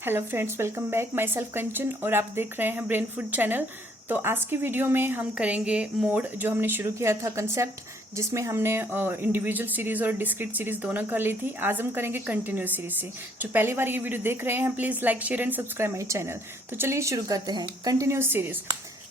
Hello friends, welcome back. My self Kanchan और आप देख रहे हैं ब्रेन फूड चैनल। तो आज की वीडियो में हम करेंगे मोड, जो हमने शुरू किया था कंसेप्ट, जिसमें हमने इंडिविजुअल सीरीज और डिस्क्रीट सीरीज दोनों कर ली थी। आज हम करेंगे कंटिन्यूस सीरीज से। जो पहली बार ये वीडियो देख रहे हैं, please like, share and subscribe my channel. तो चलिए शुरू करते हैं। Continuous series.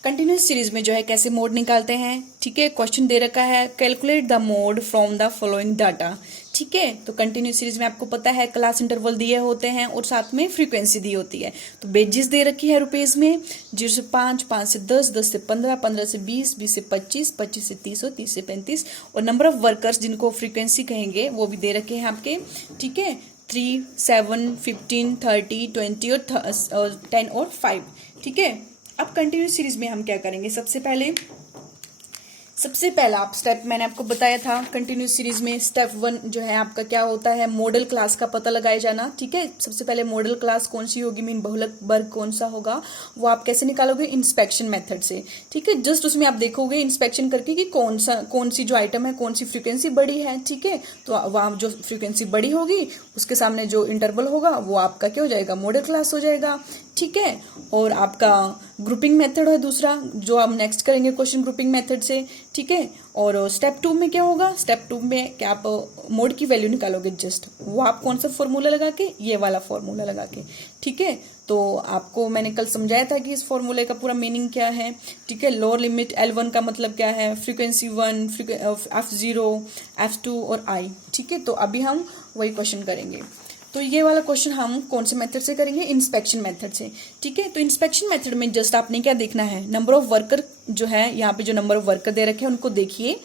कंटिन्यूस सीरीज में जो है कैसे मोड निकालते हैं, ठीक है। क्वेश्चन दे रखा है, calculate the mode from the following data, ठीक है। तो कंटिन्यूस सीरीज में आपको पता है क्लास इंटरवल दिए होते हैं और साथ में फ्रीक्वेंसी दी होती है। तो बेजिस दे रखी है रुपीज में, 0 से 5, 5 से 10, 10 से 15, 15 से 20, 20 से 25, 25 से 30 और 30 से 35। और नंबर ऑफ वर्कर्स, जिनको फ्रीक्वेंसी कहेंगे, वो भी दे रखे हैं आपके, ठीक है। 3, 7, 15, 30, 20 और 10 और 5, ठीक है। अब कंटिन्यूस सीरीज में हम क्या करेंगे, सबसे पहला आप स्टेप मैंने आपको बताया था कंटिन्यूस सीरीज में। स्टेप 1 जो है आपका क्या होता है, मॉडल क्लास का पता लगाया जाना, ठीक है। सबसे पहले मॉडल क्लास कौन सी होगी, मीन बहुलक वर्ग कौन सा होगा, वो आप कैसे निकालोगे, इंस्पेक्शन मेथड से, ठीक है। जस्ट उसमें आप देखोगे इंस्पेक्शन करके कि कौन सी जो आइटम है, कौन सी फ्रीक्वेंसी बड़ी है, ठीक है। तो वहां जो फ्रीक्वेंसी बड़ी होगी उसके सामने जो इंटरवल होगा वो आपका क्या हो जाएगा, मॉडल क्लास हो जाएगा, ठीक है। और आपका ग्रुपिंग मेथड है दूसरा, जो हम नेक्स्ट करेंगे क्वेश्चन ग्रुपिंग मेथड से, ठीक है। और स्टेप 2 में क्या होगा, स्टेप 2 में क्या आप मोड की वैल्यू निकालोगे, जस्ट वो आप कौन सा फॉर्मूला लगा के, ये वाला फॉर्मूला लगा के, ठीक है। तो आपको मैंने कल समझाया था कि इस फॉर्मूले का पूरा मीनिंग क्या है, ठीक है। लोअर लिमिट L1 का मतलब क्या है, फ्रीक्वेंसी 1, F0, F2 और I, ठीक है। तो अभी हम वही क्वेश्चन करेंगे। तो ये वाला क्वेश्चन हम कौन से मेथड से करेंगे, इंस्पेक्शन मेथड से, ठीक है। तो इंस्पेक्शन मेथड में जस्ट आपने क्या देखना है, नंबर ऑफ वर्कर जो है, यहाँ पे जो नंबर ऑफ वर्कर दे रखे हैं उनको देखिए।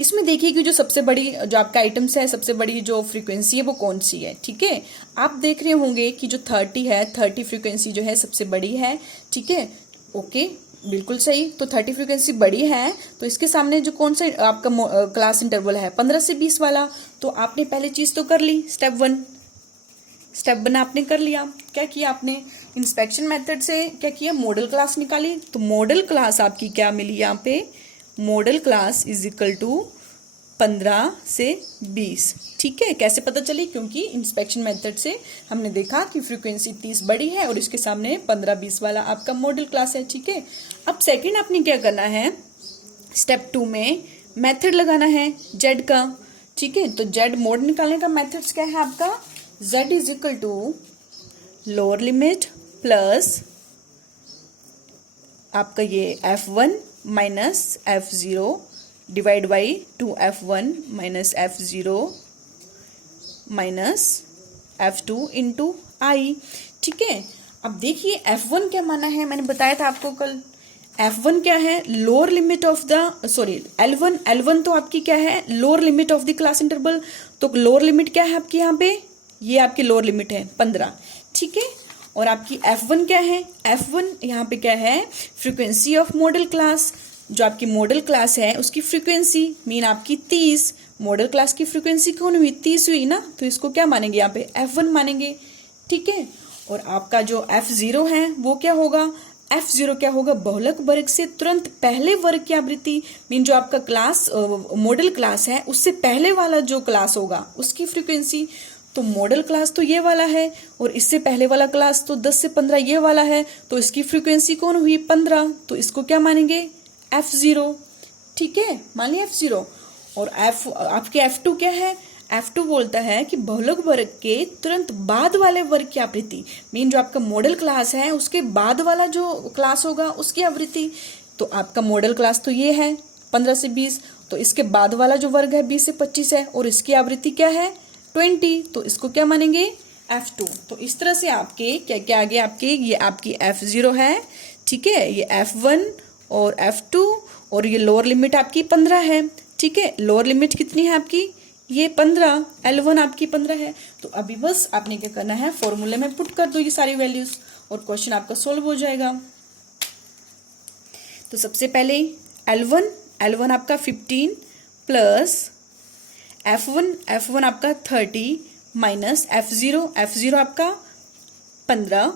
इसमें देखिए कि जो सबसे बड़ी जो आपका आइटम्स है, सबसे बड़ी जो फ्रीक्वेंसी है वो कौन सी है, ठीक है। आप देख रहे होंगे कि जो 30 है, 30 फ्रीक्वेंसी जो है सबसे बड़ी है, ठीक है। ओके, बिल्कुल सही। तो 30 फ्रीक्वेंसी बड़ी है, तो इसके सामने जो कौन सा आपका क्लास इंटरवल है, 15 से 20 वाला। तो आपने पहले चीज तो कर ली, स्टेप 1 आपने कर लिया। क्या किया आपने, इंस्पेक्शन मेथड से क्या किया, मॉडल क्लास निकाली। तो मॉडल क्लास आपकी क्या मिली यहाँ पे, modal class is equal to 15 से 20, ठीक है। कैसे पता चली, क्योंकि इंस्पेक्शन मेथड से हमने देखा कि फ्रीक्वेंसी 30 बड़ी है और इसके सामने 15-20 वाला आपका मॉडल क्लास है, ठीक है। अब सेकेंड आपने क्या करना है, स्टेप 2 में मेथड लगाना है जेड का, ठीक है। तो जेड मोड निकालने का मेथड्स क्या है आपका, z is equal to lower limit plus आपका ये F1 minus F0 divide by 2F1 minus F0 minus F2 into I, ठीक है। अब देखिए F1 क्या माना है, मैंने बताया था आपको कल। F1 क्या है, lower limit of the, sorry L1 तो आपकी क्या है, lower limit of the class interval. तो लोअर लिमिट क्या है आपकी यहाँ पे, ये आपकी लोअर लिमिट है 15, ठीक है। और आपकी F1 क्या है, F1 यहाँ पे क्या है, फ्रीक्वेंसी ऑफ मॉडल क्लास। जो आपकी मॉडल क्लास है उसकी फ्रीक्वेंसी मीन आपकी 30, मॉडल क्लास की फ्रीक्वेंसी कौन हुई, 30 हुई ना। तो इसको क्या मानेंगे यहाँ पे, F1 मानेंगे, ठीक है। और आपका जो F0 है वो क्या होगा, F0 क्या होगा, बहुलक वर्ग से तुरंत पहले वर्ग की आवृत्ति, मीन जो आपका क्लास मॉडल क्लास है उससे पहले वाला जो क्लास होगा उसकी फ्रीक्वेंसी। तो मॉडल क्लास तो ये वाला है और इससे पहले वाला क्लास तो 10 से 15 ये वाला है, तो इसकी फ्रीक्वेंसी कौन हुई, 15। तो इसको क्या मानेंगे, F0, ठीक है, मान लिया F0। और आपके F2 क्या है, F2 बोलता है कि बहुलक वर्ग के तुरंत बाद वाले वर्ग की आवृत्ति, मीन जो आपका मॉडल क्लास है उसके बाद वाला जो क्लास होगा उसकी आवृत्ति। तो आपका मॉडल क्लास तो ये है 15 से 20, तो इसके बाद वाला जो वर्ग है 20 से 25 है और इसकी आवृत्ति क्या है 20, तो इसको क्या मानेंगे, F2। तो इस तरह से आपके क्या क्या आगे आपके, ये आपकी F0 है, ठीक है, ये F1 और F2 और ये लोअर लिमिट आपकी 15 है, ठीक है। लोअर लिमिट कितनी है आपकी, ये 15, L1 आपकी 15 है। तो अभी बस आपने क्या करना है, फॉर्मूले में पुट कर दो ये सारी वैल्यूज और क्वेश्चन आपका सोल्व हो जाएगा। तो सबसे पहले L1 आपका 15 प्लस F1 आपका 30 माइनस F0 आपका 15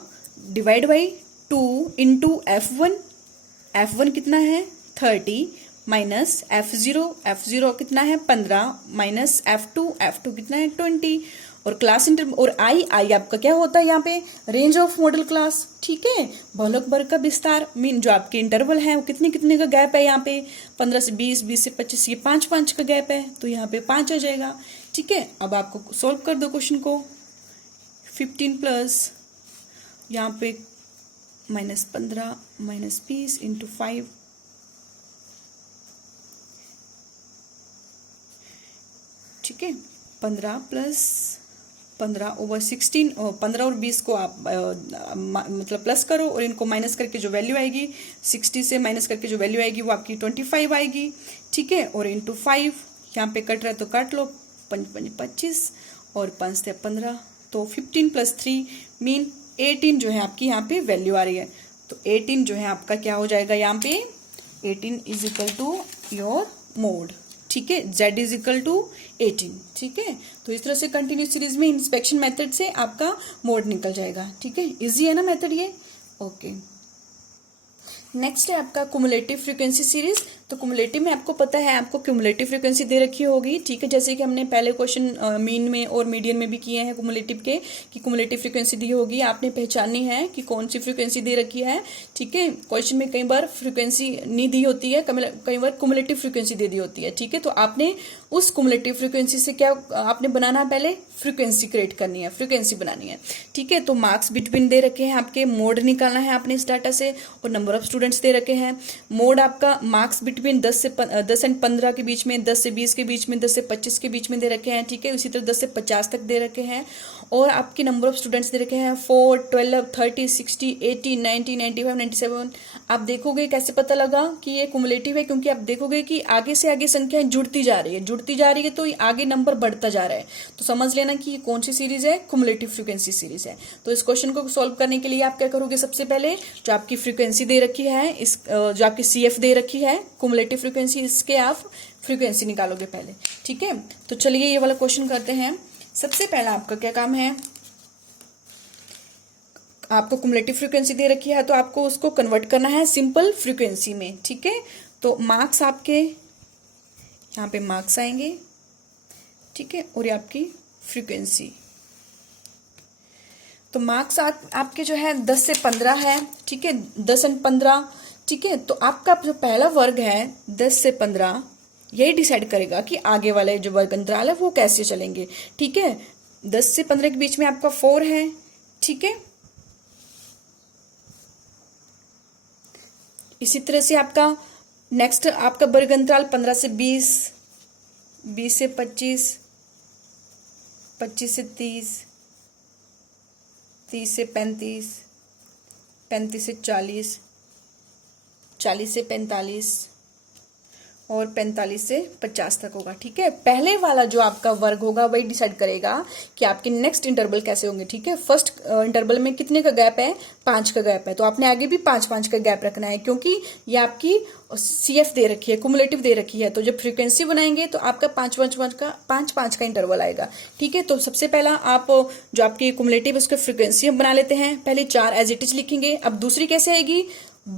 डिवाइड बाई 2 इंटू F1 कितना है 30 माइनस F0 कितना है 15 माइनस F2 कितना है 20 और क्लास इंटरवल और आई आपका क्या होता है यहाँ पे, रेंज ऑफ मॉडल क्लास, ठीक है। बहुलक वर्ग का विस्तार मीन जो आपके इंटरवल है वो कितने कितने का गैप है यहाँ पे, 15 से 20, 20 से 25, ये 5 का गैप है, तो यहाँ पे 5 आ जाएगा, ठीक है। अब आपको सॉल्व कर दो क्वेश्चन को, 15 प्लस यहाँ पे -15 -20 इंटू 5, ठीक है। 15 प्लस 15/16 और 15 और 20 को आप मतलब प्लस करो और इनको माइनस करके जो वैल्यू आएगी, 60 से माइनस करके जो वैल्यू आएगी वो आपकी 25 आएगी, ठीक है। और इंटू 5 यहाँ पे कट रहा है तो काट लो, 5 25 और 5 से 15, तो 15 प्लस 3 मीन 18 जो है आपकी यहाँ पे वैल्यू आ रही है। तो 18 जो है आपका क्या हो जाएगा यहाँ पे, 18 is equal to your mode, ठीक है। Z इज इक्वल टू 18, ठीक है। तो इस तरह से कंटिन्यूस सीरीज में इंस्पेक्शन मेथड से आपका मोड निकल जाएगा, ठीक है। इजी है ना मेथड ये, ओके। नेक्स्ट है आपका क्युमुलेटिव फ्रीक्वेंसी सीरीज। तो क्युमुलेटिव में आपको पता है आपको क्युमुलेटिव फ्रीक्वेंसी दे रखी होगी, ठीक है। जैसे कि हमने पहले क्वेश्चन मीन में और मीडियन में भी किए हैं क्युमुलेटिव के, कि क्युमुलेटिव फ्रीक्वेंसी दी होगी, आपने पहचाननी है कि कौन सी फ्रीक्वेंसी दे रखी है, ठीक है। क्वेश्चन में कई बार फ्रीक्वेंसी नहीं दी होती है, कई बार क्युमुलेटिव फ्रीक्वेंसी दे दी होती है, ठीक है। तो आपने उस क्युमुलेटिव फ्रीक्वेंसी से क्या आपने बनाना है, पहले फ्रीक्वेंसी क्रिएट करनी है, फ्रीक्वेंसी बनानी है, ठीक है। तो मार्क्स बिटवीन दे रखे हैं आपके, मोड निकालना है आपने इस डाटा से, और नंबर ऑफ स्टूडेंट्स दे रखे हैं। मोड आपका मार्क्स बिटवीन 10 एंड 15 के बीच में, 10 से 20 के बीच में, 10 से 25 के बीच में दे रखे हैं, ठीक है। उसी तरह 10 से 50 तक दे रखे हैं। और आपके नंबर ऑफ स्टूडेंट्स दे रखे हैं 4, 12, 30, 60, 80, 90, 95, 97। आप देखोगे कैसे पता लगा कि ये क्युमुलेटिव है, क्योंकि आप देखोगे कि आगे से आगे संख्याएं जुड़ती जा रही है, तो आगे नंबर बढ़ता जा रहा है। तो समझ लेना कि ये कौन सी सीरीज है, क्युमुलेटिव फ्रीक्वेंसी सीरीज है। तो इस क्वेश्चन को सॉल्व करने के लिए आप क्या करोगे, सबसे पहले जो आपकी फ्रीक्वेंसी दे रखी है, इस जो आपकी CF दे रखी है क्युमुलेटिव फ्रीक्वेंसी, इसके आप फ्रीक्वेंसी निकालोगे पहले, ठीक है। तो चलिए ये वाला क्वेश्चन करते हैं। सबसे पहला आपका क्या काम है, आपको क्युमुलेटिव फ्रीक्वेंसी दे रखी है तो आपको उसको कन्वर्ट करना है सिंपल फ्रीक्वेंसी में, ठीक है। तो मार्क्स आपके यहाँ पे मार्क्स आएंगे, ठीक है, और ये आपकी फ्रीक्वेंसी। तो मार्क्स आपके जो है 10 से 15 है, ठीक है, 10 और 15, ठीक है। तो आपका जो पहला वर्ग है 10 से 15, यही डिसाइड करेगा कि आगे वाले जो वर्ग अंतराल है वो कैसे चलेंगे, ठीक है। 10 से 15 के बीच में आपका 4 है, ठीक है। इसी तरह से आपका नेक्स्ट आपका वर्ग अंतराल 15 से 20, 20 से 25, 25 से 30, 30 से 35, 35 से 40, 40 से 45 और 45 से 50 तक होगा, ठीक है। पहले वाला जो आपका वर्ग होगा वही डिसाइड करेगा कि आपके नेक्स्ट इंटरवल कैसे होंगे, ठीक है। फर्स्ट इंटरवल में कितने का गैप है, 5 का गैप है, तो आपने आगे भी 5 का गैप रखना है, क्योंकि ये आपकी CF दे रखी है, क्युमुलेटिव दे रखी है। तो जब फ्रीक्वेंसी बनाएंगे तो आपका 5 का इंटरवल आएगा, ठीक है। तो सबसे पहला आप जो आपकी क्युमुलेटिव उसका फ्रीक्वेंसी हम बना लेते हैं, पहले 4 एज इट इज लिखेंगे। अब दूसरी कैसे आएगी,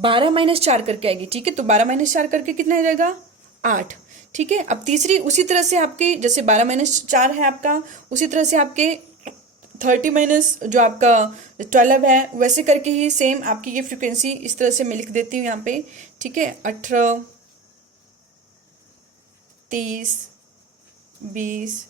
12 - 4 करके आएगी, ठीक है। तो 12 - 4 करके कितना आ जाएगा, 8, ठीक है। अब तीसरी उसी तरह से आपकी जैसे 12 - 4 है आपका, उसी तरह से आपके 30 - जो आपका 12 है, वैसे करके ही सेम आपकी ये फ्रीक्वेंसी इस तरह से मैं लिख देती हूँ यहाँ पे, ठीक है। 18, 30, 20,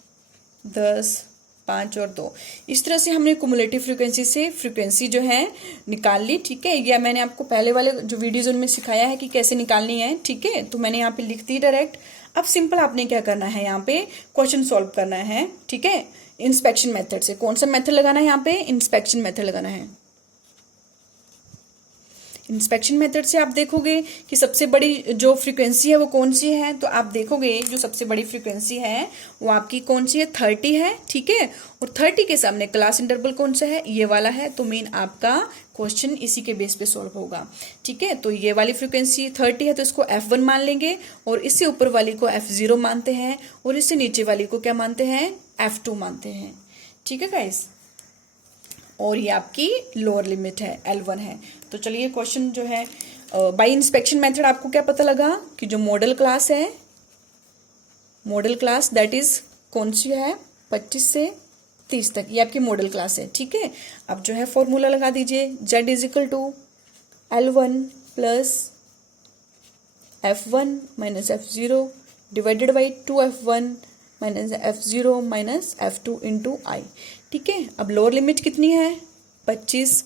10, 5 और 2, इस तरह से हमने क्युमुलेटिव फ्रीक्वेंसी से फ्रीक्वेंसी जो है निकाल ली, ठीक है। यह मैंने आपको पहले वाले जो वीडियोज उनमें सिखाया है कि कैसे निकालनी है, ठीक है। तो मैंने यहाँ पे लिख दी डायरेक्ट। अब सिंपल आपने क्या करना है, यहाँ पे क्वेश्चन सॉल्व करना है, ठीक है, इंस्पेक्शन मेथड से। कौन सा मेथड लगाना है यहाँ पे, इंस्पेक्शन मेथड लगाना है। इंस्पेक्शन मेथड से आप देखोगे कि सबसे बड़ी जो फ्रीक्वेंसी है वो कौन सी है, तो आप देखोगे जो सबसे बड़ी फ्रीक्वेंसी है वो आपकी कौन सी है, 30 है, ठीक है। और 30 के सामने क्लास इंटरवल कौन सा है, ये वाला है। तो मेन आपका क्वेश्चन इसी के बेस पे सॉल्व होगा, ठीक है। तो ये वाली फ्रीक्वेंसी 30 है तो इसको F1 मान लेंगे, और इससे ऊपर वाली को F0 मानते हैं, और इससे नीचे वाली को क्या मानते हैं, F2 मानते हैं, ठीक है गाइस। और ये आपकी लोअर लिमिट है, L1 है। तो चलिए क्वेश्चन जो है बाय इंस्पेक्शन मेथड आपको क्या पता लगा कि जो मॉडल क्लास है, मॉडल क्लास दैट इज कौन सी है, 25 से 30 तक, ये आपकी मॉडल क्लास है। ठीक है, अब जो है फॉर्मूला लगा दीजिए, z is equal to L1 plus F1 minus F0 divided by 2F1 minus F0 minus F2 into i. ठीक है, अब लोअर लिमिट कितनी है 25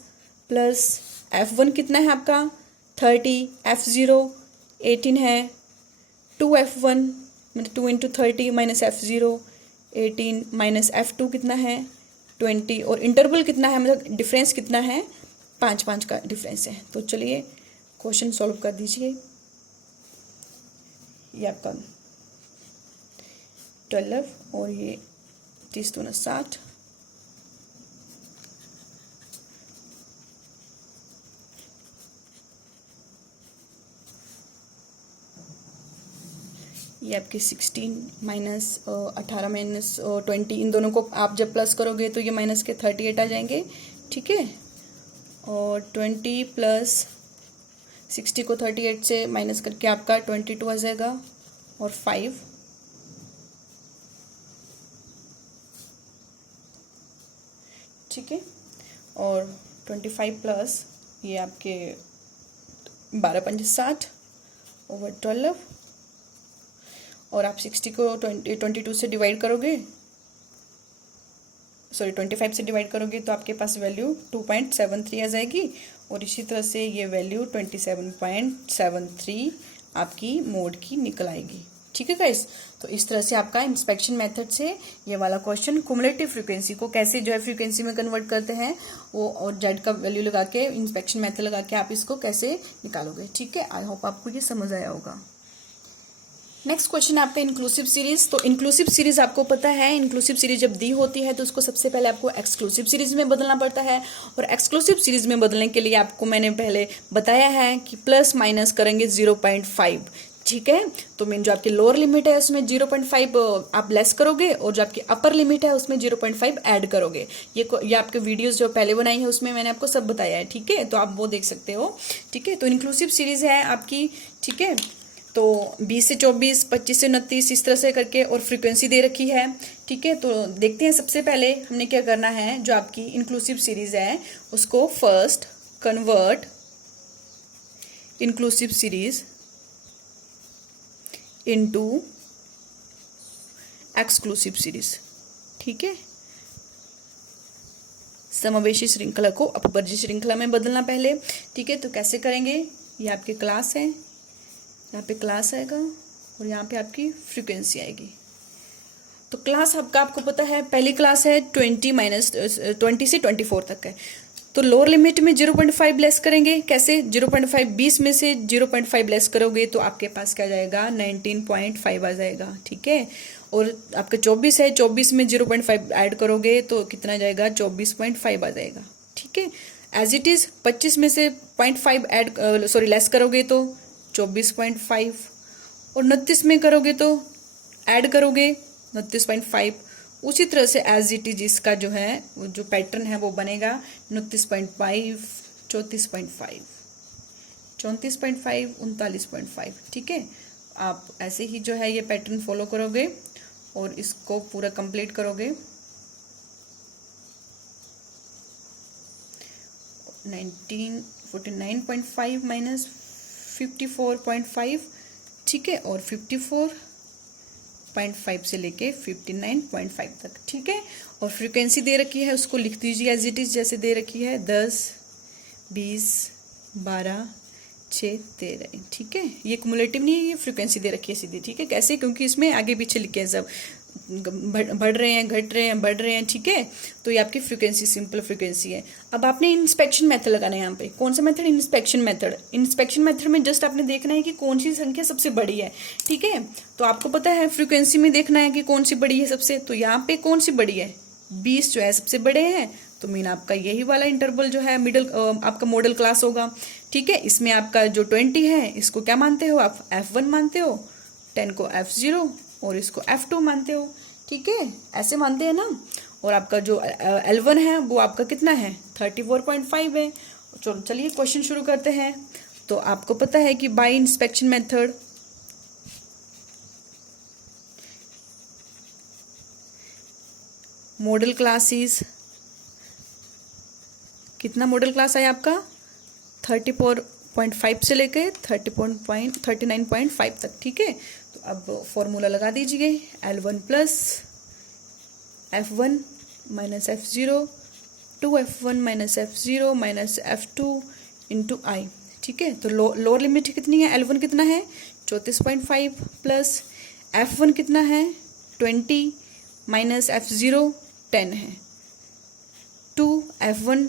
प्लस F1 कितना है आपका 30, F0 18 है, 2F1 मतलब 2 into 30 minus F0 18 minus F2 कितना है 20, और इंटरवल कितना है मतलब डिफरेंस कितना है 5 का डिफरेंस है। तो चलिए क्वेश्चन सॉल्व कर दीजिए। ये आपका 12 और ये 30 दूना 60, ये आपके 16 माइनस 18 माइनस 20, इन दोनों को आप जब प्लस करोगे तो ये माइनस के 38 आ जाएंगे। ठीक है, और 20 प्लस 60 को 38 से माइनस करके आपका 22 आ जाएगा, और 5 ठीक है, और 25 प्लस ये आपके 12 पंजे 60 ओवर 12, और आप 60 को 22 से डिवाइड करोगे, सॉरी 25 से डिवाइड करोगे तो आपके पास वैल्यू 2.73 आ जाएगी, और इसी तरह से ये वैल्यू 27.73 आपकी मोड की निकल आएगी। ठीक है गाइस, तो इस तरह से आपका इंस्पेक्शन मेथड से ये वाला क्वेश्चन क्युमुलेटिव फ्रीक्वेंसी को कैसे जो है फ्रीक्वेंसी में कन्वर्ट करते हैं वो, और जेड का वैल्यू लगा के इंस्पेक्शन मेथड लगा के आप इसको कैसे निकालोगे। ठीक है, आई होप आपको ये समझ आया होगा। नेक्स्ट क्वेश्चन है आपका इंक्लूसिव सीरीज। तो इंक्लूसिव सीरीज आपको पता है, इंक्लूसिव सीरीज जब दी होती है तो उसको सबसे पहले आपको एक्सक्लूसिव सीरीज में बदलना पड़ता है, और एक्सक्लूसिव सीरीज में बदलने के लिए आपको मैंने पहले बताया है कि प्लस माइनस करेंगे 0.5। ठीक है, तो मीन जो आपकी लोअर लिमिट है उसमें 0.5 आप लेस करोगे, और जो आपकी अपर लिमिट है उसमें 0.5 ऐड करोगे। ये आपके वीडियोस जो पहले बनाई है उसमें मैंने आपको सब बताया है। ठीक है, तो आप वो देख सकते हो। ठीक है, तो इंक्लूसिव सीरीज है आपकी। ठीक है, तो 20 से 24, 25 से 29 इस तरह से करके, और फ्रीक्वेंसी दे रखी है। ठीक है, तो देखते हैं सबसे पहले हमने क्या करना है, जो आपकी इंक्लूसिव सीरीज है उसको first convert inclusive series into exclusive series. ठीक है, समवेशी श्रृंखला को अपवर्जी श्रृंखला में बदलना पहले। ठीक है, तो कैसे करेंगे, ये आपकी क्लास है, यहाँ पे क्लास आएगा और यहाँ पे आपकी फ्रीक्वेंसी आएगी। तो क्लास आपको पता है, पहली क्लास है 20 से 24 तक है, तो लोअर लिमिट में 0.5 लेस करेंगे। कैसे 0.5, 20 में से 0.5 लेस करोगे तो आपके पास क्या जाएगा 19.5 आ जाएगा। ठीक है, और आपका 24 है, 24 में 0.5 ऐड करोगे तो कितना जाएगा 24.5 आ जाएगा। ठीक है, एज इट इज 25 में से 0.5 लेस करोगे तो 24.5, और 29 में करोगे तो ऐड करोगे 29.5। उसी तरह से एज इट इज इसका जो है जो पैटर्न है वो बनेगा 29.5, 34.5, 34.5, 39.5। ठीक है, आप ऐसे ही जो है ये पैटर्न फॉलो करोगे और इसको पूरा कंप्लीट करोगे। 49.5 माइनस 54.5। ठीक है, और 54.5 से लेके 59.5 तक। ठीक है, और फ्रीक्वेंसी दे रखी है उसको लिख दीजिए एज इट इज जैसे दे रखी है, 10, 20, 12, 6, 13। ठीक है, ये क्युमुलेटिव नहीं है, ये फ्रीक्वेंसी दे रखी है सीधी। ठीक है, कैसे, क्योंकि इसमें आगे पीछे लिखे हैं सब, बढ़ रहे हैं, घट रहे हैं, बढ़ रहे हैं। ठीक है, तो ये आपकी फ्रीक्वेंसी सिंपल फ्रीक्वेंसी है। अब आपने इंस्पेक्शन मेथड लगाना है यहाँ पे। कौन सा method, inspection method. Inspection method में जस्ट आपने देखना है कि कौन सी संख्या सबसे बड़ी है। ठीक है, तो आपको पता है फ्रीक्वेंसी में देखना है कि कौन सी बड़ी है सबसे, तो यहाँ पे कौन सी बड़ी है, 20 जो है सबसे बड़े हैं, तो मीन आपका यही वाला इंटरवल जो है मिडल आपका मॉडल क्लास होगा। ठीक है, इसमें आपका जो 20 है इसको क्या मानते हो आप, F1 मानते हो, 10 को F0 और इसको F2 मानते हो। ठीक है, ऐसे मानते हैं ना। और आपका जो L1 है वो आपका कितना है, 34.5 है। चलिए क्वेश्चन शुरू करते हैं। तो आपको पता है कि bye inspection method model class is, कितना मॉडल क्लास आया आपका 34.5 से लेके 39.5 तक, ठीक है। तो अब फॉर्मूला लगा दीजिए, L1 plus F1 minus F0 2F1 minus F0 minus F2 into i, ठीक है। तो लोअर लिमिट कितनी है, L1 कितना है 34.5 प्लस F1 कितना है 20 माइनस F0 10 है, 2F1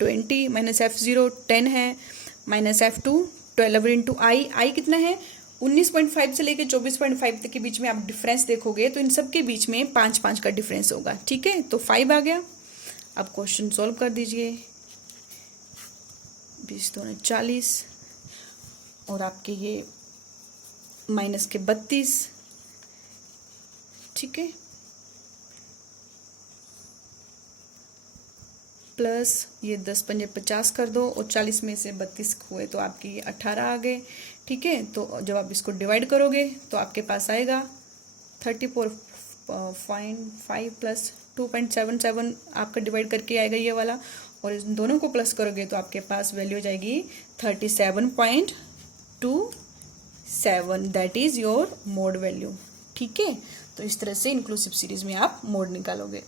20 माइनस F0 10 है, माइनस F2 12 इंटू आई कितना है 19.5 से लेके 24.5 तक के बीच में आप डिफरेंस देखोगे तो इन सब के बीच में 5 का डिफरेंस होगा, ठीक है। तो 5 आ गया। अब क्वेश्चन सॉल्व कर दीजिए, 20 दूनी 40 और आपके ये माइनस के 32, ठीक है, प्लस ये 10 पंजे 50 कर दो और 40 में से 32 हुए तो आपकी 18 आ गए, ठीक है। तो जब आप इसको डिवाइड करोगे तो आपके पास आएगा 34.5 प्लस 2.77 आपका डिवाइड करके आएगा ये वाला, और इन दोनों को प्लस करोगे तो आपके पास वैल्यू हो जाएगी 37.27, that is your mode value, ठीक है। तो इस तरह से इंक्लूसिव सीरीज में आप मोड निकालोगे।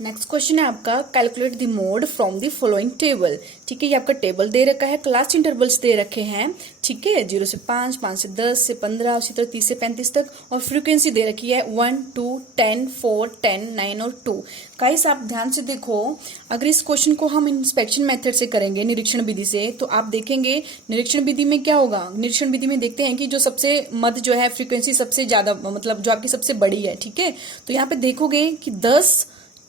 नेक्स्ट क्वेश्चन है आपका, calculate the mode from the following table, ठीक है। ये आपका टेबल दे रखा है, क्लास इंटरवल्स दे रखे हैं, ठीक है, 0 से 5, 5 से 10 से 15, उसी तरह 30 से 35 तक, और फ्रीक्वेंसी दे रखी है 1, 2, 10, 4, 10, 9 और 2। गाइस आप ध्यान से देखो, अगर इस क्वेश्चन को हम इंस्पेक्शन मेथड से करेंगे, निरीक्षण विधि से, तो आप देखेंगे निरीक्षण विधि में क्या होगा। निरीक्षण विधि में देखते हैं कि जो सबसे मध्य जो है फ्रीक्वेंसी सबसे ज्यादा, मतलब जो आपकी सबसे बड़ी है, ठीक है। तो यहाँ पे देखोगे कि 10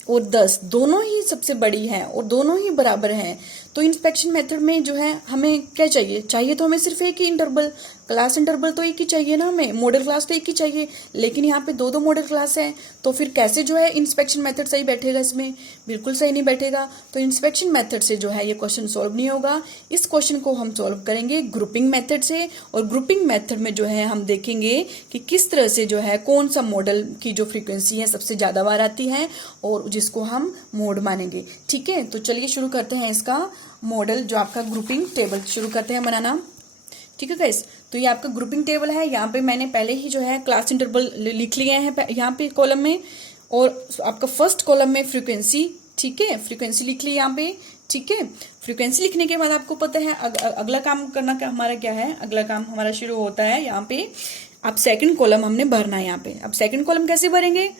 और 10 दोनों ही सबसे बड़ी हैं और दोनों ही बराबर हैं। तो इंस्पेक्शन मेथड में जो है हमें क्या चाहिए तो हमें सिर्फ एक ही इंटरवल, क्लास इंटरवल तो एक ही चाहिए ना, हमें मॉडल क्लास तो एक ही चाहिए, लेकिन यहाँ पे दो मॉडल क्लास है, तो फिर कैसे जो है इंस्पेक्शन मेथड सही बैठेगा, इसमें बिल्कुल सही नहीं बैठेगा। तो इंस्पेक्शन मेथड से जो है ये क्वेश्चन सॉल्व नहीं होगा। इस क्वेश्चन को हम सॉल्व करेंगे ग्रुपिंग मेथड से, और ग्रुपिंग मेथड में जो है हम देखेंगे कि किस तरह से जो है कौन सा मॉडल की जो फ्रीक्वेंसी है सबसे ज्यादा बार आती है और जिसको हम मोड मानेंगे, ठीक है। तो चलिए शुरू करते हैं इसका मॉडल, जो आपका ग्रुपिंग टेबल शुरू करते हैं बनाना, ठीक है गाइस। तो ये आपका ग्रुपिंग टेबल है, यहाँ पे मैंने पहले ही जो है क्लास इंटरवल लिख लिए हैं यहाँ पे कॉलम में, और आपका फर्स्ट कॉलम में फ्रीक्वेंसी, ठीक है, फ्रीक्वेंसी लिख ली यहाँ पे, ठीक है। फ्रीक्वेंसी लिखने के बाद आपको पता है अगला काम करना का हमारा क्या है, अगला काम हमारा शुरू होता है यहाँ पे, अब सेकंड कॉलम हमने भरना है यहाँ पे। अब सेकंड कॉलम कैसे भरेंगे,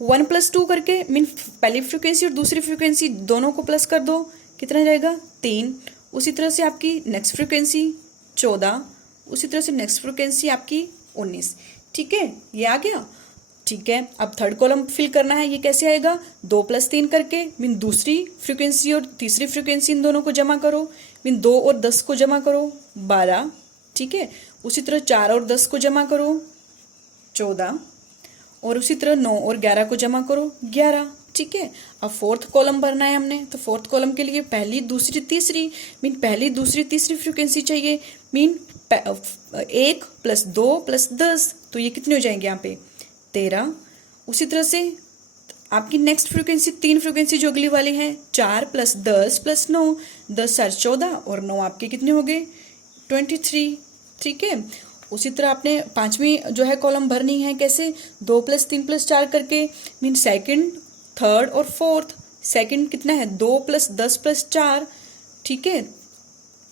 1 + 2 करके, मीन पहली फ्रीक्वेंसी और दूसरी फ्रीक्वेंसी दोनों को प्लस कर दो, कितना जाएगा 3। उसी तरह से आपकी नेक्स्ट फ्रीक्वेंसी 14, उसी तरह से नेक्स्ट फ्रीक्वेंसी आपकी 19, ठीक है, ये आ गया, ठीक है। अब थर्ड कॉलम फिल करना है, ये कैसे आएगा 2 + 3 करके, मीन दूसरी फ्रीक्वेंसी और तीसरी फ्रीक्वेंसी इन दोनों को जमा करो, मीन 2 और 10 को जमा करो 12, ठीक है। उसी तरह 4 और 10 को जमा करो 14, और उसी तरह 9 और 11 को जमा करो 11, ठीक है। अब फोर्थ कॉलम भरना है हमने, तो फोर्थ कॉलम के लिए पहली दूसरी तीसरी, मीन पहली दूसरी तीसरी फ्रीक्वेंसी चाहिए, मीन 1 + 2 + 10, तो ये कितने हो जाएंगे यहाँ पे 13। उसी तरह से आपकी नेक्स्ट फ्रीक्वेंसी 3 फ्रीक्वेंसी जो अगली वाली है 4 + 10 + 9, 10 × 4 = 14 और 9 आपके कितने हो गए 23, ठीक है। उसी तरह आपने पांचवी जो है कॉलम भरनी है, कैसे 2 + 3 + 4 करके, मीन सेकंड थर्ड और फोर्थ। सेकंड कितना है 2 + 10 + 4, ठीक है,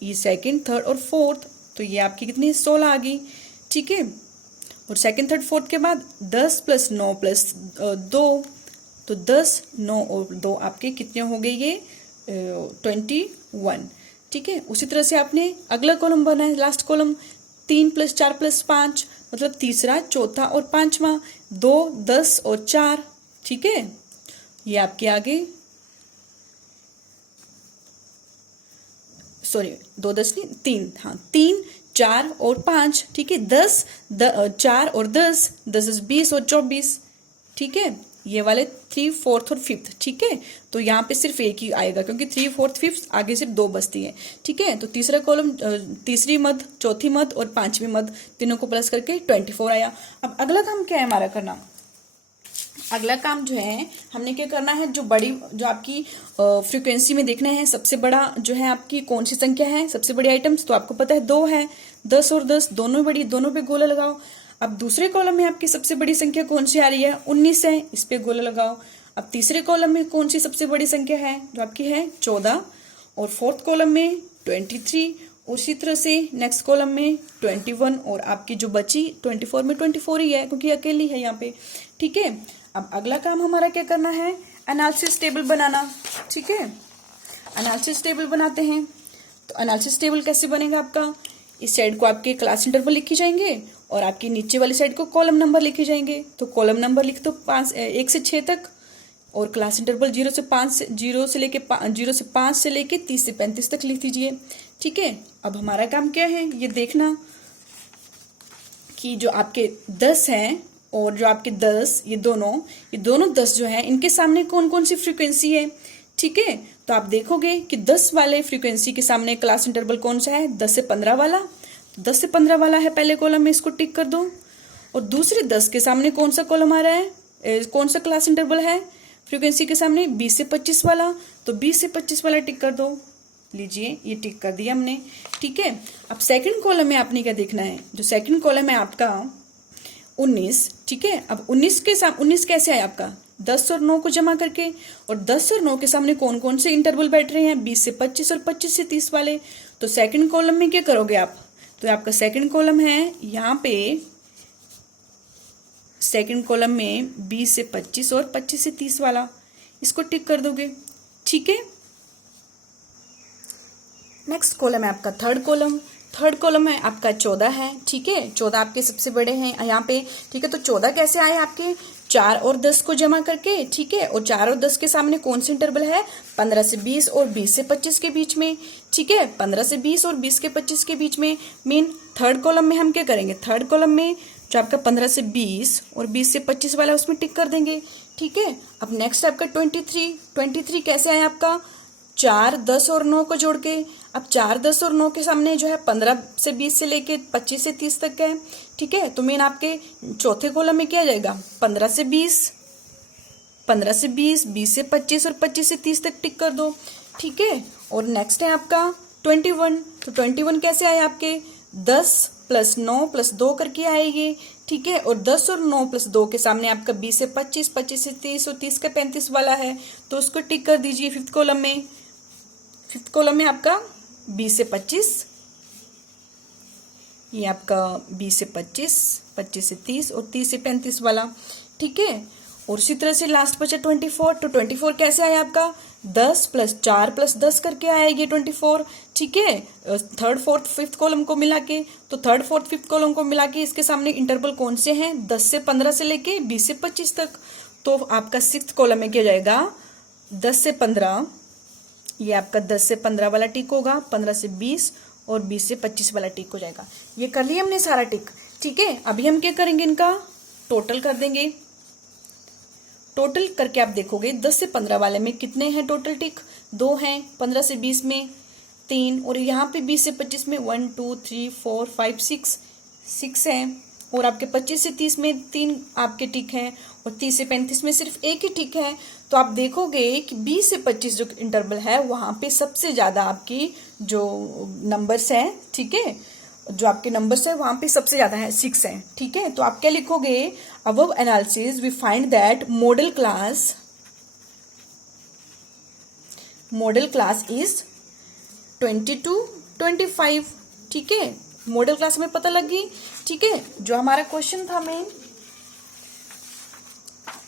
ये सेकंड थर्ड और फोर्थ, तो ये आपकी कितनी 16 आ गई, ठीक है। और सेकंड थर्ड फोर्थ के बाद 10 + 9 + 2, तो 10 9 और 2 आपके कितने हो गए ये 21, ठीक है। उसी तरह से आपने अगला कॉलम बना है, लास्ट कॉलम 3 + 4 + 5, मतलब तीसरा चौथा और पांचवा, 2 10 और 4, ठीक है, ये आपके आगे, सॉरी 2 10 नहीं 3, हाँ 3 4 और 5, ठीक है, 10 4 और 10 10 20 और 24, ठीक है। ये वाले 3 4 और 5, ठीक है। तो यहाँ पे सिर्फ एक ही आएगा क्योंकि 3 4 5 आगे सिर्फ 2 बचती है, ठीक है। तो तीसरा कॉलम तीसरी मध्य, चौथी मध्य और पांचवी मध्य तीनों को प्लस करके 24 आया। अब अगला काम क्या है हमारा करना, अगला काम जो है हमने क्या करना है, जो आपकी फ्रीक्वेंसी में देखना है सबसे बड़ा जो है आपकी कौन सी संख्या है, सबसे बड़ी आइटम्स तो आपको पता है 2 है, 10 और 10 दोनों बड़ी, दोनों पे गोला लगाओ। अब दूसरे कॉलम में आपकी सबसे बड़ी संख्या कौन सी आ रही है, 19 है, इस पे गोला लगाओ। अब तीसरे कॉलम में कौन सी सबसे बड़ी संख्या है, जो आपकी है 14, और फोर्थ कॉलम में 23, उसी तरह से नेक्स्ट कॉलम में 21, और आपकी जो बची 24 में 24 ही है क्योंकि अकेली है यहाँ पे। ठीक है, अब अगला काम हमारा क्या करना है, एनालिसिस टेबल बनाना। ठीक है, एनालिसिस टेबल बनाते हैं। तो एनालिसिस टेबल कैसे बनेगा आपका, इस साइड को आपके क्लास इंटरवल लिखे जाएंगे और आपकी नीचे वाली साइड को कॉलम नंबर लिखे जाएंगे। तो कॉलम नंबर लिख दो 1 से 6 तक, और क्लास इंटरवल 0 से 5 से लेके 30 से 35 तक लिख दीजिए। ठीक है, अब हमारा काम क्या है, ये देखना कि जो आपके 10 हैं और जो आपके 10 ये दोनों 10 जो है इनके सामने कौन कौन सी फ्रीक्वेंसी है। ठीक है, तो आप देखोगे कि 10 वाले फ्रीक्वेंसी के सामने क्लास इंटरवल कौन सा है, 10 से 15 वाला। 10 से 15 वाला है पहले कॉलम में, इसको टिक कर दो। और दूसरे 10 के सामने कौन सा कॉलम आ रहा है, कौन सा क्लास इंटरवल है फ्रीक्वेंसी के सामने, 20 से 25 वाला। तो 20 से 25 वाला टिक कर दो। लीजिए, ये टिक कर दिया हमने। ठीक है, अब सेकंड कॉलम में आपने क्या देखना है, जो सेकंड कॉलम है आपका 19। ठीक है, अब 19 के सामने 19 कैसे आया आपका, 10 और 9 को जमा करके। और 10 और 9 के सामने कौन कौन से इंटरवल बैठ रहे हैं, 20 से 25 और 25 से 30 वाले। तो सेकंड कॉलम में क्या करोगे आप, तो आपका सेकंड कॉलम है यहाँ पे, सेकंड कॉलम में 20 से 25 और 25 से 30 वाला, इसको टिक कर दोगे। ठीक है, नेक्स्ट कॉलम है आपका थर्ड कॉलम है आपका 14 है। ठीक है, 14 आपके सबसे बड़े हैं यहाँ पे। ठीक है, तो 14 कैसे आए आपके, 4 और 10 को जमा करके। ठीक है, और 4 और 10 के सामने कौन सा इंटरवल है, 15 से 20 और 20 से 25 के बीच में। ठीक है, 15 से 20 और 20 के 25 के बीच में। मीन थर्ड कॉलम में हम क्या करेंगे, थर्ड कॉलम में जो आपका 15 से 20 और 20 से 25 वाला उसमें टिक कर देंगे। ठीक है, अब नेक्स्ट आपका 23 कैसे आया आपका, 4, 10 और 9 को जोड़ के। अब 4, 10 और 9 के सामने जो है 15 से 20 से लेके 25 से 30 तक का है। ठीक है, तो मेन आपके चौथे कॉलम में क्या आ जाएगा, 15 से 20, 20 से 25 और 25 से 30 तक टिक कर दो। ठीक है, और नेक्स्ट है आपका 21। तो 21 कैसे आए आपके, 10 + 9 + 2 करके आएगी। ठीक है, और 10 और 9 + 2 के सामने आपका 20 से 25, 25 से 30 और 30 का 35 वाला है, तो उसको टिक कर दीजिए फिफ्थ कॉलम में। फिफ्थ कॉलम में आपका 20 से 25, ये आपका 20 से 25, 25 से 30 और 30 से 35 वाला। ठीक है, और उसी तरह से लास्ट बचा 24। तो 24 कैसे आया आपका, 10 + 4 + 10 करके आएगी 24। ठीक है, थर्ड फोर्थ फिफ्थ कॉलम को मिला के, तो थर्ड फोर्थ फिफ्थ कॉलम को मिला के इसके सामने इंटरवल कौन से हैं, 10 से 15 से लेके 20 से 25 तक। तो आपका सिक्स्थ कॉलम में क्या जाएगा, 10 से 15, ये आपका 10 से 15 वाला टिक होगा, 15 से 20 और 20 से 25 वाला टिक हो जाएगा। ये कर लिया हमने सारा टिक। ठीक है, अभी हम क्या करेंगे, इनका टोटल कर देंगे। टोटल करके आप देखोगे 10 से 15 वाले में कितने हैं टोटल टिक, 2 हैं, 15 से 20 में 3, और यहाँ पे 20 से 25 में 1 2 3 4 5 6 हैं, और आपके 25 से 30 में 3 आपके टिक हैं, और 30 से 35 में सिर्फ 1 ही टिक है। तो आप देखोगे कि 20 से 25 जो इंटरवल है वहां पे सबसे ज्यादा आपकी जो नंबर्स हैं, ठीक है, जो आपके नंबर्स है वहां पे सबसे ज्यादा है, 6 है। ठीक है, तो आप क्या लिखोगे, above analysis we find that modal class is 22 25। ठीक है, मॉडल क्लास में पता लग गई। ठीक है, जो हमारा क्वेश्चन था मेन,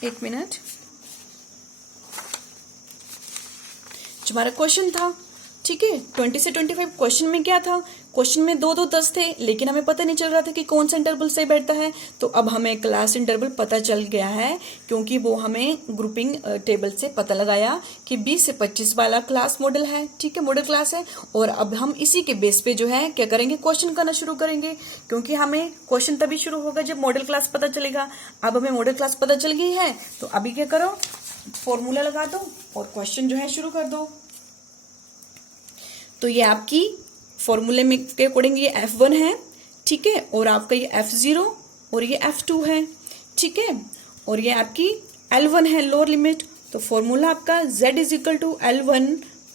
एक मिनट, जो हमारा क्वेश्चन था, ठीक है, 20 से 25 क्वेश्चन में क्या था, क्वेश्चन में 2 2 10 थे, लेकिन हमें पता नहीं चल रहा था कि कौन सा इंटरवल सही बैठता है। तो अब हमें क्लास इंटरवल पता चल गया है, क्योंकि वो हमें ग्रुपिंग टेबल से पता लगाया कि 20 से 25 वाला क्लास मॉडल है। ठीक है, मॉडल क्लास है, और अब हम इसी के बेस पे जो है क्या करेंगे, क्वेश्चन करना शुरू करेंगे, क्योंकि हमें क्वेश्चन तभी शुरू होगा जब मॉडल क्लास पता चलेगा। अब हमें मॉडल क्लास पता चल गई है, तो अभी क्या करो, फॉर्मूला लगा दो और क्वेश्चन जो है शुरू कर दो। तो ये आपकी फॉर्मूले में के अकॉर्डिंग ये F1 है, ठीक है, और आपका ये F0 और ये F2 है। ठीक है, और ये आपकी L1 है लोअर लिमिट, तो फॉर्मूला आपका Z is equal to L1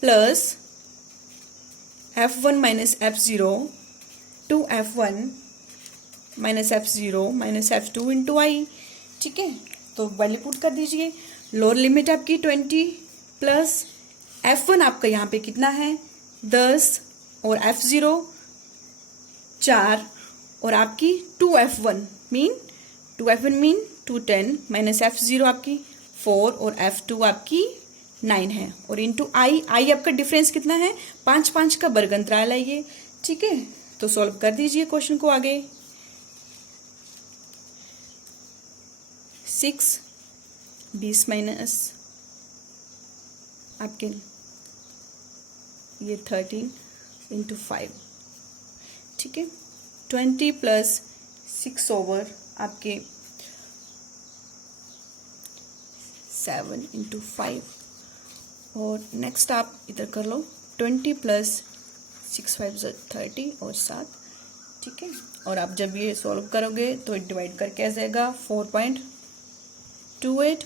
plus F1 minus F0 two F1 minus F0 minus F2 into i. ठीक है, तो वैल्यू पुट कर दीजिए। लोअर लिमिट आपकी 20 प्लस F1 आपका यहाँ पे कितना है 10 और F0 4 और आपकी 2F1 मीन 210 माइनस F0 आपकी 4 और F2 आपकी 9 है और इंटू आई आपका डिफरेंस कितना है 5 का वर्ग अंतराल है ये। ठीक है, तो सॉल्व कर दीजिए क्वेश्चन को आगे। 6 20 माइनस आपके ये 13 इंटू 5। ठीक है, 20 प्लस 6 ओवर आपके 7 इंटू 5 और नेक्स्ट आप इधर कर लो 20 प्लस 6 5 30 और 7। ठीक है, और आप जब ये सॉल्व करोगे तो डिवाइड करके आ जाएगा 4.28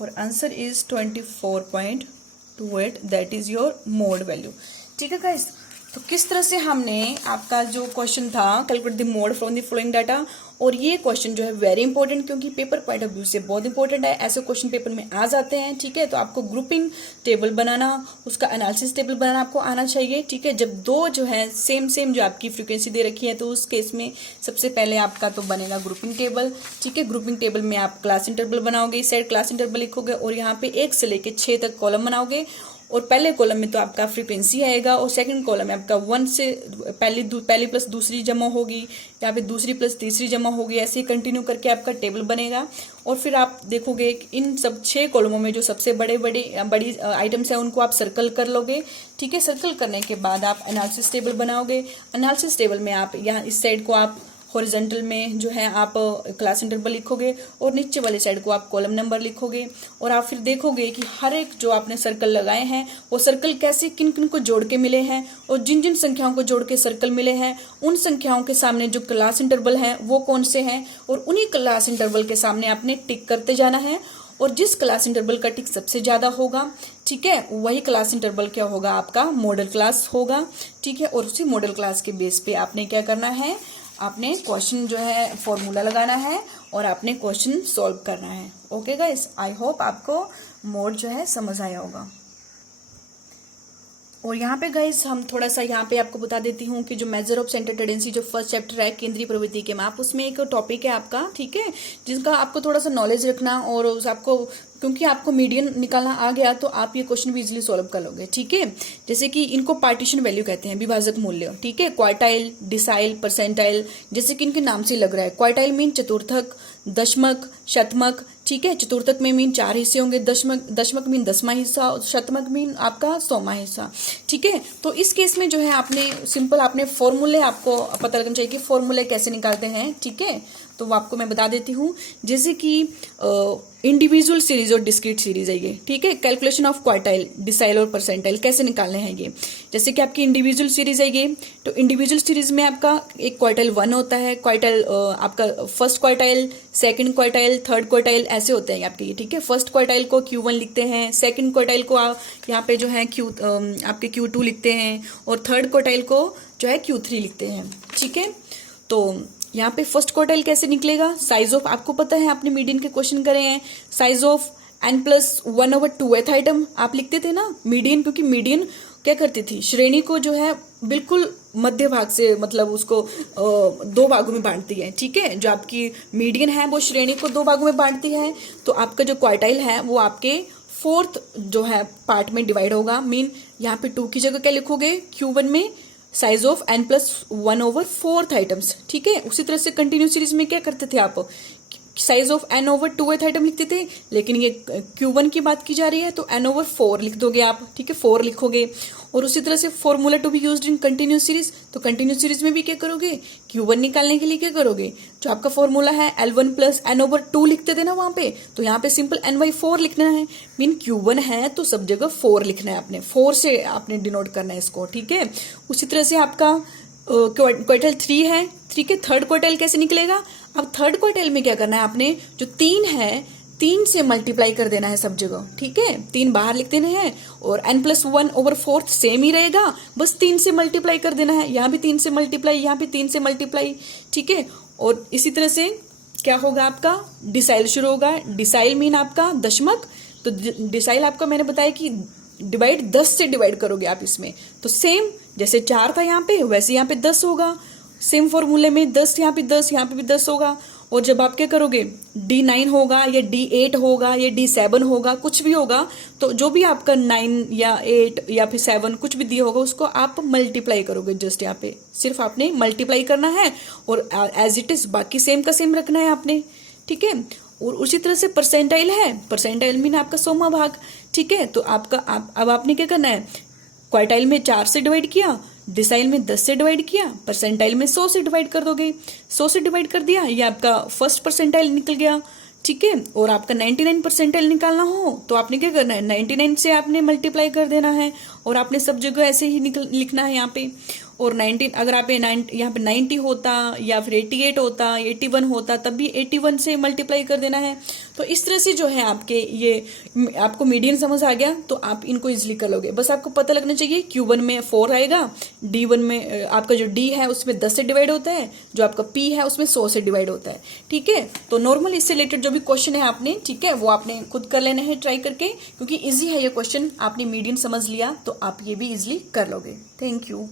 और answer is 24.28 that is your mode value. ठीक है गाइस, तो किस तरह से हमने आपका जो क्वेश्चन था calculate the mode from the following data, और ये क्वेश्चन जो है वेरी इंपॉर्टेंट क्योंकि पेपर पॉइंट ऑफ व्यू से बहुत इंपॉर्टेंट है, ऐसे क्वेश्चन पेपर में आ जाते हैं। ठीक है, तो आपको ग्रुपिंग टेबल बनाना, उसका एनालिसिस टेबल बनाना आपको आना चाहिए। ठीक है, जब दो जो है सेम जो आपकी फ्रीक्वेंसी दे रखी है तो उस केस में सबसे पहले आपका तो बनेगा ग्रुपिंग टेबल। ठीक है, ग्रुपिंग टेबल में आप क्लास इंटरवल बनाओगे, इस साइड क्लास इंटरवल लिखोगे और यहाँ पे 1 से लेके 6 तक कॉलम बनाओगे और पहले कॉलम में तो आपका फ्रीक्वेंसी आएगा और सेकंड कॉलम में आपका 1 से पहली प्लस दूसरी जमा होगी, यहाँ पे दूसरी प्लस तीसरी जमा होगी, ऐसे ही कंटिन्यू करके आपका टेबल बनेगा। और फिर आप देखोगे इन सब 6 कॉलमों में जो सबसे बड़ी आइटम्स है उनको आप सर्कल कर लोगे। ठीक है, सर्कल करने के बाद आप एनालिसिस टेबल बनाओगे। एनालिसिस टेबल में आप यहाँ इस साइड को आप हॉरिजॉन्टल में जो है आप क्लास इंटरवल लिखोगे और नीचे वाली साइड को आप कॉलम नंबर लिखोगे और आप फिर देखोगे कि हर एक जो आपने सर्कल लगाए हैं वो सर्कल कैसे किन किन को जोड़ के मिले हैं और जिन जिन संख्याओं को जोड़ के सर्कल मिले हैं उन संख्याओं के सामने जो क्लास इंटरवल हैं वो कौन से हैं और उन्हीं क्लास इंटरवल के सामने आपने टिक करते जाना है और जिस क्लास इंटरवल का टिक सबसे ज्यादा होगा, ठीक है, वही क्लास इंटरवल क्या होगा आपका मॉडल क्लास होगा। ठीक है, और उसी मॉडल क्लास के बेस पे आपने क्या करना है, आपने क्वेश्चन जो है फॉर्मूला लगाना है और आपने क्वेश्चन सॉल्व करना है। ओके गाइस, आई होप आपको मोड जो है समझ आया होगा। और यहाँ पे गाइस हम थोड़ा सा यहाँ पे आपको बता देती हूँ कि जो मेजर ऑफ सेंटर टेंडेंसी जो फर्स्ट चैप्टर है केंद्रीय प्रवृत्ति के माप, उसमें एक टॉपिक है आपका, ठीक है, जिसका आपको थोड़ा सा नॉलेज रखना और उस आपको क्योंकि आपको मीडियन निकालना आ गया तो आप ये क्वेश्चन भी इजीली सॉल्व कर लोगे। ठीक है, जैसे कि इनको पार्टीशन वैल्यू कहते हैं, विभाजक मूल्य। ठीक है, क्वार्टाइल, डिसाइल, परसेंटाइल, जैसे कि इनके नाम से लग रहा है। क्वार्टाइल मीन चतुर्थक, दशमक, शतमक। ठीक है, चतुर्थक में मीन 4 हिस्से होंगे, दशमक मीन 10वां हिस्सा, शतमक मीन आपका 100वां हिस्सा। ठीक है, तो इस केस में जो है आपने सिंपल आपने फॉर्मूले आपको पता लगना चाहिए कि फॉर्मूले कैसे निकालते हैं। ठीक है, तो वो आपको मैं बता देती हूँ, जैसे कि इंडिविजुअल सीरीज और डिस्क्रीट सीरीज है ये। ठीक है, कैलकुलेशन ऑफ क्वार्टाइल, डिसाइल और परसेंटाइल कैसे निकालने हैं ये। जैसे कि आपकी इंडिविजुअल सीरीज है ये, तो इंडिविजुअल सीरीज में आपका एक क्वार्टाइल 1 होता है, क्वार्टाइल आपका first quartile, second quartile, third quartile ऐसे होते हैं आपके ये। ठीक है, फर्स्ट क्वार्टाइल को Q1 लिखते हैं, सेकंड क्वार्टाइल को यहाँ पे जो है आपके Q2 लिखते हैं और थर्ड क्वार्टाइल को जो है Q3 लिखते हैं। ठीक है, तो यहाँ पे फर्स्ट क्वार्टाइल कैसे निकलेगा, साइज ऑफ आपको पता है, आपने मीडियन के क्वेश्चन करे हैं, साइज ऑफ n+1/2th आइटम आप लिखते थे ना मीडियन, क्योंकि मीडियन क्या करती थी, श्रेणी को जो है बिल्कुल मध्य भाग से मतलब उसको 2 भागों में बांटती है। ठीक है, जो आपकी मीडियन है वो श्रेणी को 2 भागों में बांटती है, तो आपका जो क्वार्टाइल है वो आपके 4th जो है पार्ट में डिवाइड होगा। मीन यहाँ पे 2 की जगह क्या लिखोगे, Q1 में साइज ऑफ n+1/4th आइटम्स। ठीक है, उसी तरह से कंटिन्यू सीरीज में क्या करते थे आप, साइज ऑफ n/2th आइटम लिखते थे, लेकिन ये Q1 की बात की जा रही है तो n/4 लिख दोगे आप। ठीक है, 4 लिखोगे और उसी तरह से formula to be used in continue series, तो कंटिन्यू सीरीज में भी क्या करोगे, Q1 निकालने के लिए क्या करोगे, जो आपका फॉर्मूला है L1 + n/2 लिखते थे ना वहां पे, तो यहाँ पे सिंपल n/4 लिखना है। मीन Q1 है तो सब जगह 4 लिखना है आपने, 4 से आपने डिनोट करना है इसको। ठीक है, उसी तरह से आपका क्वार्टाइल 3 है, ठीक है, थर्ड क्वार्टाइल कैसे निकलेगा, अब थर्ड क्वार्टाइल में क्या करना है आपने, जो 3 है 3 से मल्टीप्लाई कर देना है सब जगह, ठीक है। 3 बाहर लिख देने हैं और n+1/4 सेम ही रहेगा, बस 3 से मल्टीप्लाई कर देना है। यहाँ भी 3 से मल्टीप्लाई, यहाँ भी 3 से मल्टीप्लाई, ठीक है। और इसी तरह से क्या होगा आपका डिसाइल शुरू होगा। डिसाइल मीन आपका दशमक, तो डिसाइल आपका मैंने बताया कि डिवाइड 10 से डिवाइड करोगे आप इसमें, तो सेम जैसे 4 था यहाँ पे वैसे यहाँ पे 10 होगा। सेम फॉर्मूले में 10 यहाँ पे 10, यहाँ पे भी 10 होगा। और जब आप क्या करोगे D9 होगा या D8 होगा या D7 होगा, कुछ भी होगा, तो जो भी आपका 9 या 8 या फिर 7 कुछ भी दिया होगा उसको आप मल्टीप्लाई करोगे। जस्ट यहाँ पे सिर्फ आपने मल्टीप्लाई करना है और एज इट इज बाकी सेम का सेम रखना है आपने, ठीक है। और उसी तरह से परसेंटाइल है, परसेंटाइल मीन आपका 100वां भाग, ठीक है। तो आपका अब आपने क्या करना है, क्वार्टाइल में 4 से डिवाइड किया, डिसाइल में 10 से डिवाइड किया, परसेंटाइल में 100 से डिवाइड कर दोगे। 100 से डिवाइड कर दिया, ये आपका फर्स्ट परसेंटाइल निकल गया, ठीक है। और आपका 99 परसेंटाइल निकालना हो तो आपने क्या करना है, 99 से आपने मल्टीप्लाई कर देना है और आपने सब जगह ऐसे ही लिखना है यहाँ पे। और 19 अगर आप यहाँ पे 90 होता या फिर 88 होता, 81 होता, तब भी 81 से मल्टीप्लाई कर देना है। तो इस तरह से जो है आपके ये आपको मीडियन समझ आ गया तो आप इनको इजिली कर लोगे। बस आपको पता लगना चाहिए Q1 में 4 आएगा, D1 में आपका जो D है उसमें 10 से डिवाइड होता है, जो आपका P है उसमें 100 से डिवाइड होता है, ठीक है। तो नॉर्मल इससे रिलेटेड जो भी क्वेश्चन है आपने, ठीक है, वो आपने खुद कर लेना है ट्राई करके, क्योंकि ईजी है ये क्वेश्चन। आपने मीडियन समझ लिया तो आप ये भी इजिली कर लोगे। Thank you.